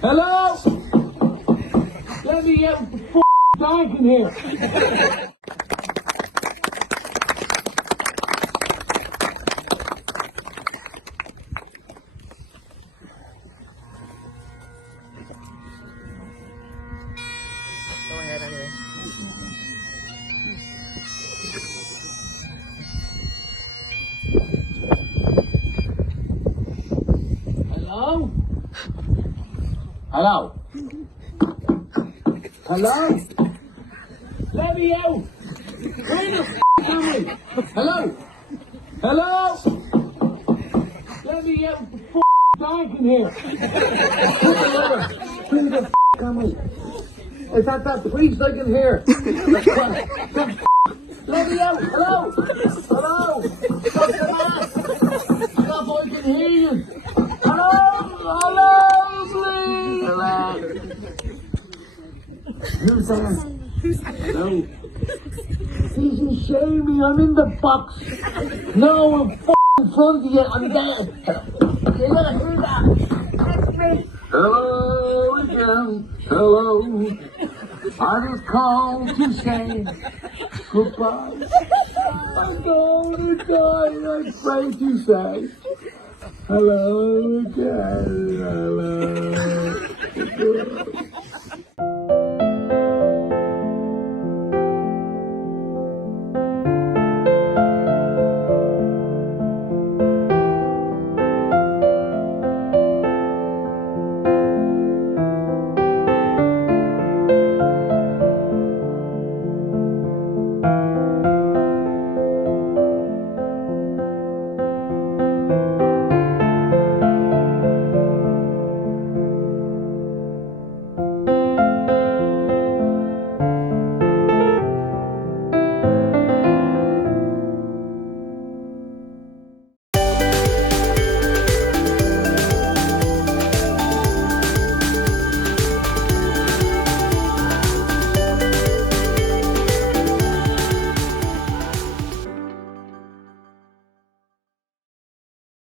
Hello? Let me get the tank in here. Go ahead anyway. Hello? Hello? Hello? Let me out! Where the f*** am I? Hello? Hello? Let me get the f*** tank in here. Where the f*** am I? Is that priest I can hear? Let me out! Hello? Hello? Stop the mask! Stop, I can hear you! Hello? Hello? Please! Hello? Who's there? Hello? He's shaming, I'm in the box. No, I'm in front of you, I'm dead. You're gonna hear that. Hello again, hello. I just called to say goodbye. I'm going to die, I'm afraid to say hello again, hello.